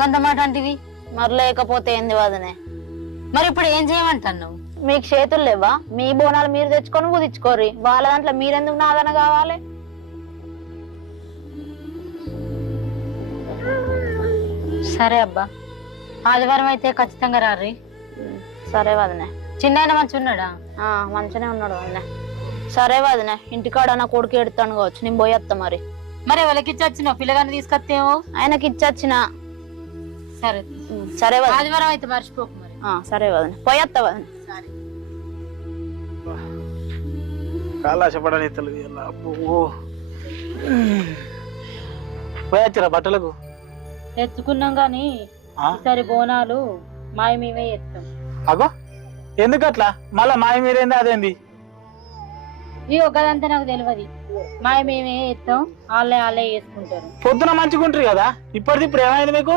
గంత మాట అంటివి? మరి లేకపోతే ఏంది వదనే? మరి ఇప్పుడు ఏం చేయమంటున్నావు? మీకు చేతులు లేవా? మీ బోనాలు మీరు తెచ్చుకొని కుదించుకోర్రి వాళ్ళ దాంట్లో మీరెందుకు నాదన కావాలి? సరే అబ్బా. ఆదివారం అయితే ఖచ్చితంగా రారి సరే వదనే. చిన్న మంచి ఉన్నాడా మంచిగానే ఉన్నాడు వదనే. సరే వదనే ఇంటికాడ నా కొడుకు ఎడతాను కావచ్చు. నేను పోయేస్తా మరి. మరి ఎవరికి ఇచ్చి వచ్చినావు? పిల్లగాని తీసుకొస్తేమో ఆయనకి ఇచ్చొచ్చిన సరే. సరే వదనే. ఆదివారం అయితే మర్చిపోకు మరి. ఆ, సరే వదనే. పోయేస్తా వదనే. సరే. కాలాశపడని అబ్బో. పోయొచ్చురా బట్టలకు? తెచ్చుకున్నాం గాని ఆ? ఈసారి బోనాలు మాయ మేమే చేస్తాం అగో ఎందుకు అట్లా మళ్ళా మాయ మీరేంది అదేంది? ఈ ఒక్కదంతా నాకు తెలియదు మాయ మేమే చేస్తాం వాళ్ళే వాళ్ళే చేసుకుంటారు పొద్దున మంచిగుంటారు కదా? ఇప్పటిది ఇప్పుడు ఏమైంది మీకు?